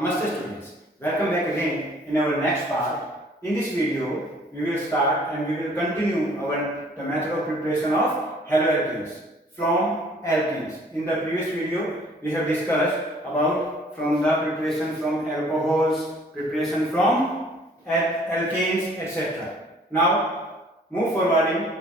Namaste students, welcome back again in our next part. In this video, we will start and we will continue the method of preparation of haloalkenes from alkenes. In the previous video, we have discussed about from the preparation from alcohols, preparation from alkanes, etc. Now, move forwarding.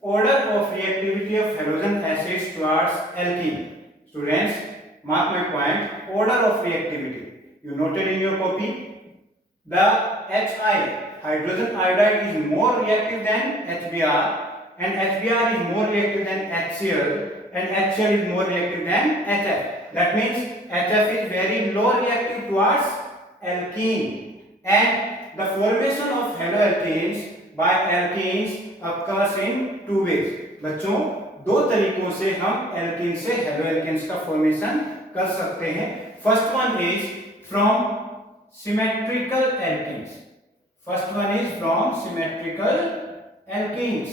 Order of reactivity of halogen acids towards alkene. Students, mark my point. Order of reactivity. You noted in your copy, the Hi, hydrogen iodide, is more reactive than HBr, and HBr is more reactive than HCl, and HCl is more reactive than HF. That means HF is very low reactive towards alkene, and the formation of haloalkenes by alkenes occurs in two ways. बच्चों, दो तरीकों से हम alkene से haloalkanes का formation कर सकते हैं. First one is from symmetrical alkenes. First one is from symmetrical alkenes.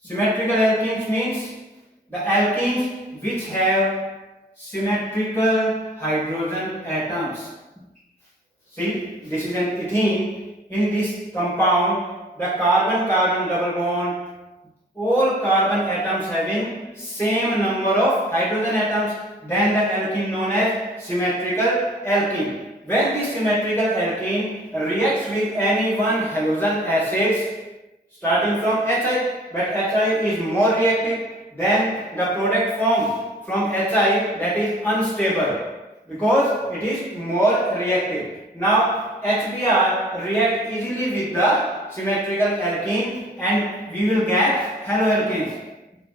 Symmetrical alkenes means the alkenes which have symmetrical hydrogen atoms. See, this is an ethene. In this compound, the carbon-carbon double bond, all carbon atoms having same number of hydrogen atoms, then the alkene known as symmetrical alkene. When this symmetrical alkene reacts with any one halogen acids starting from Hi, but Hi is more reactive, then the product formed from Hi, that is unstable because it is more reactive. Now HBr react easily with the symmetrical alkene and we will get haloalkenes.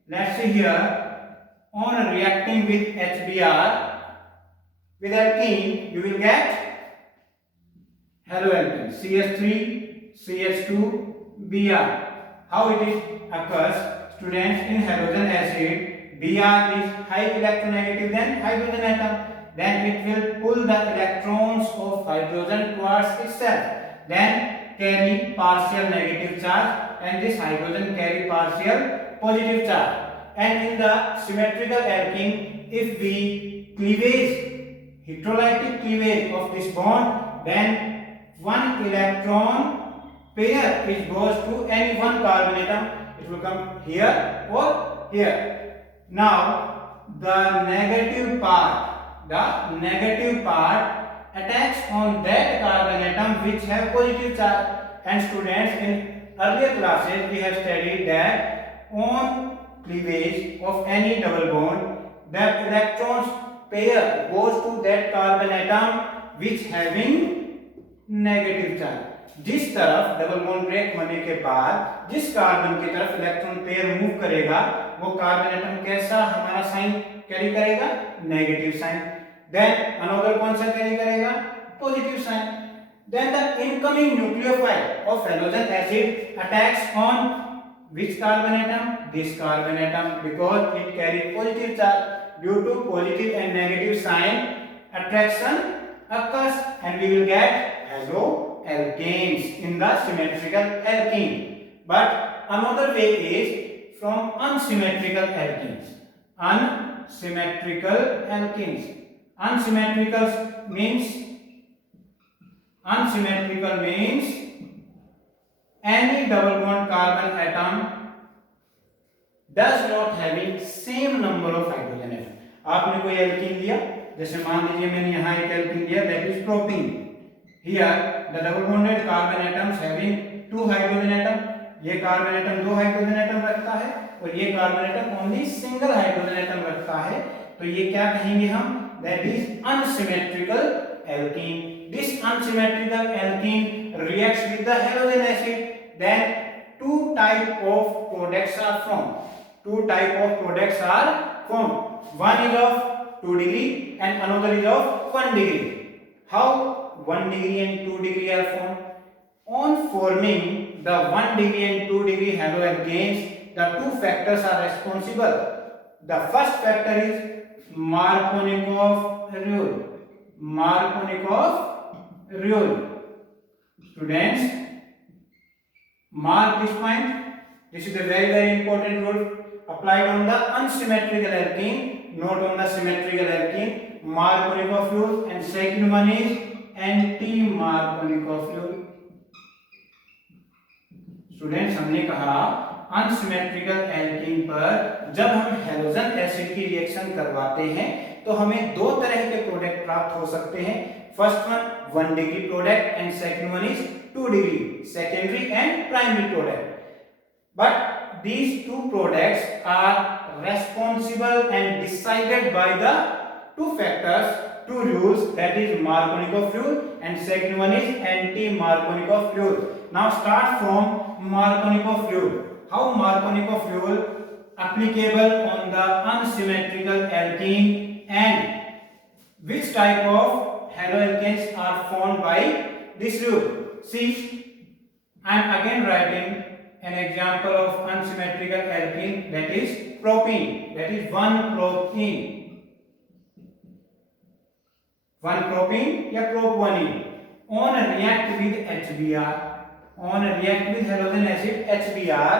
Let's see here. On reacting with HBr with alkene, you will get haloalkene CH3 CH2 Br. How it is occurs? Students, in halogen acid, Br is high electronegative than hydrogen atom. Then it will pull the electrons of hydrogen towards itself. Then carry partial negative charge, and this hydrogen carry partial positive charge. And in the symmetrical alkene, if we electrolytic cleavage of this bond, then one electron pair is goes to any one carbon atom. It will come here or here. Now the negative part attacks on that carbon atom which have positive charge. And students, in earlier classes we have studied that on cleavage of any double bond, the electrons pair goes to that carbon atom which having negative charge. जिस तरफ double bond break होने के बाद जिस carbon की तरफ electron pair move करेगा, वो कार्बन एटम कैसा हमारा साइन कैरी करेगा? Negative sign. देन अनदर कौन सा कैरी करेगा? Positive sign. Then the incoming nucleophile of halogen acid attacks on which carbon atom? This carbon atom, because it carries positive charge. Due to positive and negative sign, attraction occurs and we will get haloalkanes in the symmetrical alkene. But another way is from unsymmetrical alkenes. Unsymmetrical alkenes. Unsymmetrical means any double bond carbon atom does not having same number of hydrogen atom. आपने कोई alkene लिया, जैसे मान लीजिए मैंने यहाँ एक alkene लिया, that is propene. Here the double bonded carbon atoms having two hydrogen atom. ये कार्बन एटम दो हाइड्रोजन एटम रखता है और ये carbon atom only single hydrogen atom रखता है. तो ये क्या कहेंगे हम? That is unsymmetrical alkene. This unsymmetrical alkene reacts with the halogen acid. Then two type of products are formed. One is of 2 degree and another is of 1 degree. How 1 degree and 2 degree are formed? On forming the 1 degree and 2 degree haloalkanes, the two factors are responsible. The first factor is Markovnikov rule. Students, mark this point. This is a very important rule applied on the unsymmetrical alkene. note on the symmetrical alkene, Markovnikov fluid, and second one is anti-Markovnikov fluid. Students, हमने कहा unsymmetrical alkene पर जब हम halogen acid की reaction करवाते हैं तो हमें दो तरह के प्रोडक्ट प्राप्त हो सकते हैं. First one 1 degree product and second one is 2 degree secondary and primary product. But these two products are responsible and decided by the two factors, two rules, that is Markovnikov fluid and second one is anti-Markovnikov fluid. Now start from Markovnikov fluid. How Markovnikov fluid applicable on the unsymmetrical alkene and which type of haloalkanes are formed by this rule? See, I am again writing an example of unsymmetrical alkene, that is propene, that is 1 propene या prop1ene on react with HBr, on react with halogen acid HBr,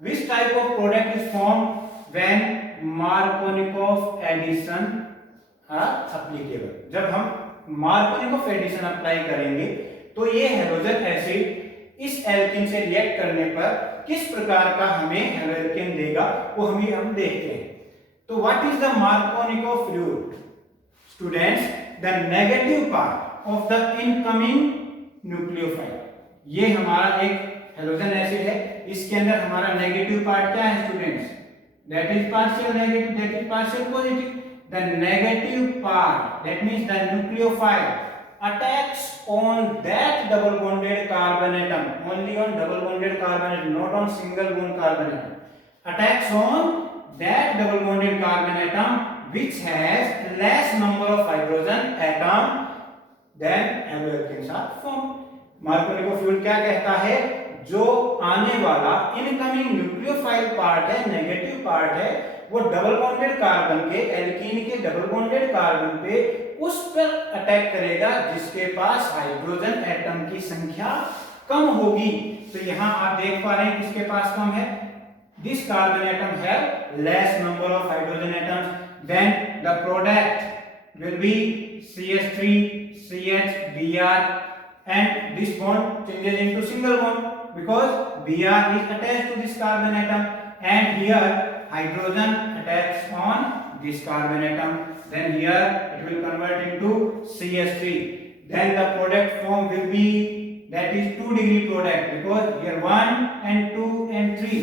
which type of product is formed when Markovnikov addition are applicable. जब हम Markovnikov addition apply करेंगे तो ये halogen acid इस alkene से react करने पर किस प्रकार का हमें हैलोएल्केन देगा वो हम देखते हैं. तो what is the Markovnikov fluid? Students, the negative part of the incoming nucleophile. ये हमारा एक हैलोजन एसिड है, इसके अंदर हमारा नेगेटिव पार्ट क्या है students? That is partial negative, that is partial positive. The negative part, that means the nucleophile attacks on that double bonded carbon atom, only on double bonded carbon atom, not on single bond carbon atom. Attacks on that double bonded carbon atom which has less number of hydrogen atom than haloalkanes are formed. Markovnikov fluid क्या कहता है? जो आने वाला incoming nucleophile part है, negative part है, वो double bonded carbon के, एल्कीन के डबल बॉन्डेड कार्बन पे उस पर अटैक करेगा जिसके पास हाइड्रोजन एटम की संख्या कम होगी. तो यहाँ आप देख पा रहे हैं किसके पास कम है? This carbon atom have less number of hydrogen atoms. Then the product will be CH3 CH Br and this bond changes into single bond because Br is attached to this carbon atom and here hydrogen attacks on this carbon atom. Then here it will convert into CH3. Then the product form will be, that is 2 degree product because here 1 and 2 and 3.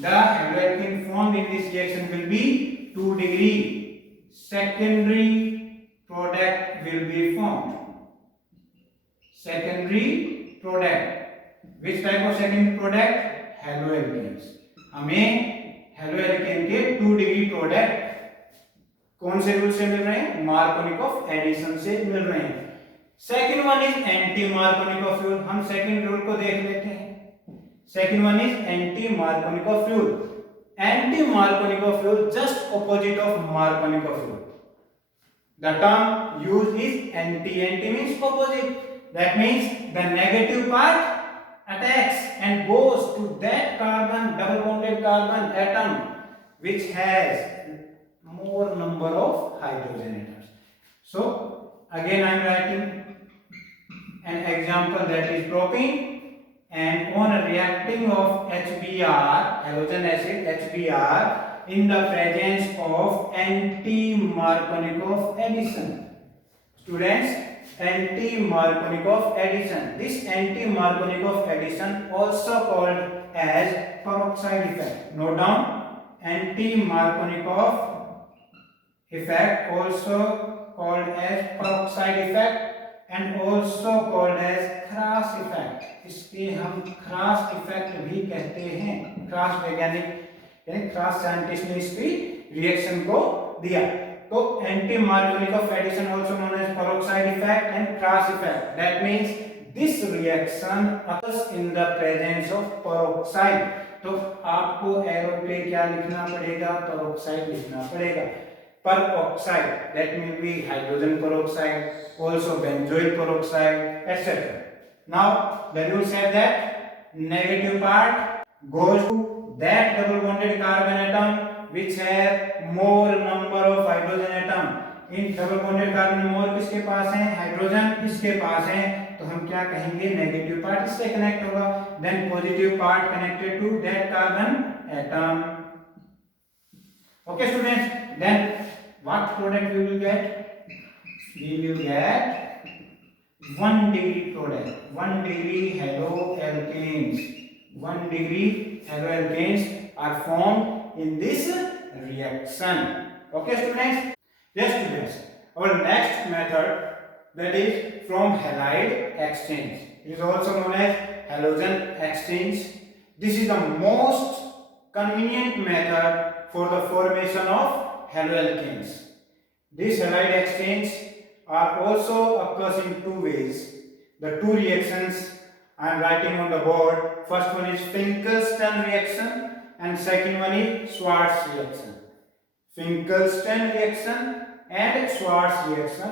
The haloalkane formed in this reaction will be 2 degree. Secondary product will be formed. Secondary product. Which type of secondary product? Haloalkanes. हमें haloalkane के 2 degree product कौन से rule से मिल रहे हैं? Markovnikov addition से मिल रहे हैं. Second one is anti Markovnikov fluid. हम सेकंड रूल को देख लेते हैं. Second one is anti Markovnikov fluid. Anti Markovnikov fluid just opposite of Markovnikov fluid. The term used is anti. Anti means opposite. That means the negative part attacks and goes to that carbon, double bonded carbon atom which has more number of hydrogen atoms. So again I am writing an example, that is propene, and on reacting of HBr, halogen acid HBr, in the presence of anti-Markovnikov addition. Students, anti-Markovnikov addition. This anti-Markovnikov addition also called as peroxide effect. Note down, anti-Markovnikov effect also called as peroxide effect and also called as Kras effect. इसके हम Kras effect भी कहते हैं. Kras वैज्ञानिक यानी Kras scientist ने इसकी reaction को दिया. तो anti-Markovnikov addition also known as peroxide effect and Kras effect. That means this reaction occurs in the presence of peroxide. तो आपको एरो पे क्या लिखना पड़ेगा? पेरोक्साइड लिखना पड़ेगा. Peroxide, that will be hydrogen peroxide, also benzoyl peroxide, etc. Now the rule said that negative part goes to that double bonded carbon atom which have more number of hydrogen atom. In double bonded carbon में मोर किसके पास है? Hydrogen इसके पास है, तो हम क्या कहेंगे? Negative part इससे कनेक्ट होगा, then positive part connected to that carbon atom. Okay students, then what product we will get? We will get 1 degree product, 1 degree haloalkanes. 1 degree haloalkanes are formed in this reaction. Okay students? Yes students, our next method, that is from halide exchange. It is also known as halogen exchange. This is the most convenient method for the formation of haloalkanes. This halide exchange are also occurs in two ways. The two reactions I am writing on the board. First one is Finkelstein reaction and second one is Schwarz reaction. Finkelstein reaction and Schwarz reaction.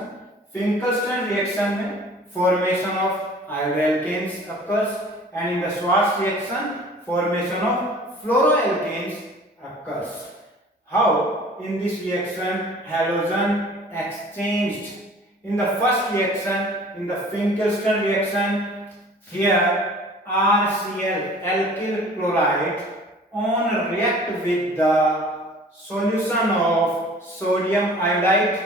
Finkelstein reaction में formation of iodoalkanes occurs and in the Schwarz reaction formation of fluoroalkanes occurs. How? In this reaction halogen exchanged. In the first reaction, in the Finkelstein reaction, here RCl, alkyl chloride, on react with the solution of sodium iodide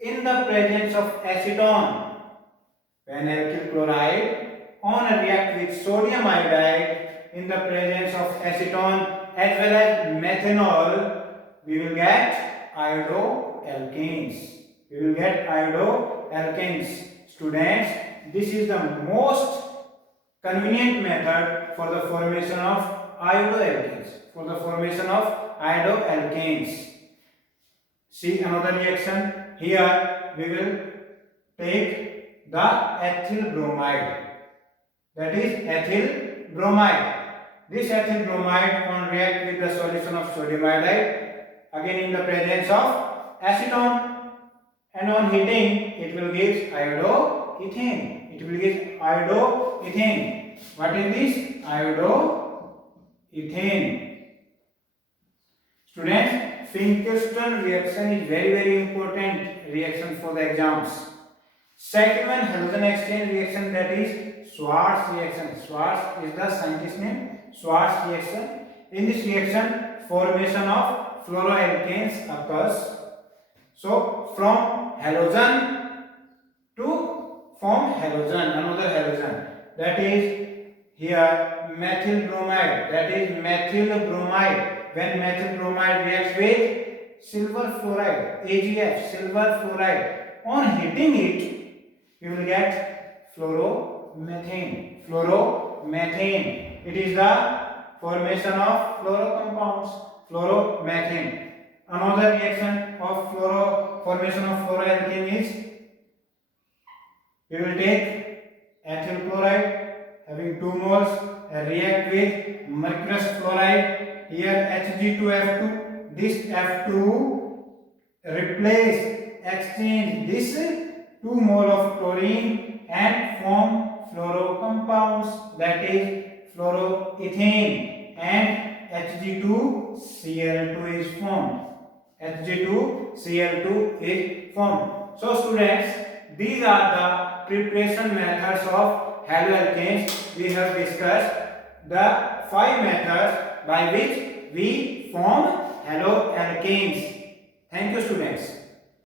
in the presence of acetone. When alkyl chloride on react with sodium iodide in the presence of acetone as well as methanol, we will get iodoalkanes. We will get iodoalkanes. Students, this is the most convenient method for the formation of iodoalkanes. For the formation of iodoalkanes. See another reaction. Here we will take the ethyl bromide. That is ethyl bromide. This ethyl bromide on react with the solution of sodium iodide again in the presence of acetone, and on heating it will give iodoethane. It will give iodoethane. What is this? Iodoethane. Students, Finkelstein reaction is very important reaction for the exams. Second one, halogen exchange reaction, that is Schwarz reaction. Schwarz is the scientist name. Schwarz reaction. In this reaction, formation of fluoroalkanes occurs. So from halogen to form halogen, another halogen. That is here methyl bromide. That is methyl bromide. When methyl bromide reacts with silver fluoride, AgF, silver fluoride, on heating it, you will get fluoromethane. Fluoromethane. It is the formation of fluorocompounds. Fluoromethane. Another reaction of formation of fluoroalkane is we will take ethyl chloride having 2 moles and react with mercurous fluoride. Here Hg2F2. This F2 exchange this 2 mole of chlorine and form fluorocompounds, that is fluoroethane, and Hg2Cl2 is formed. Hg2Cl2 is formed. So students, these are the preparation methods of haloalkanes. We have discussed the 5 methods by which we form haloalkanes. Thank you students.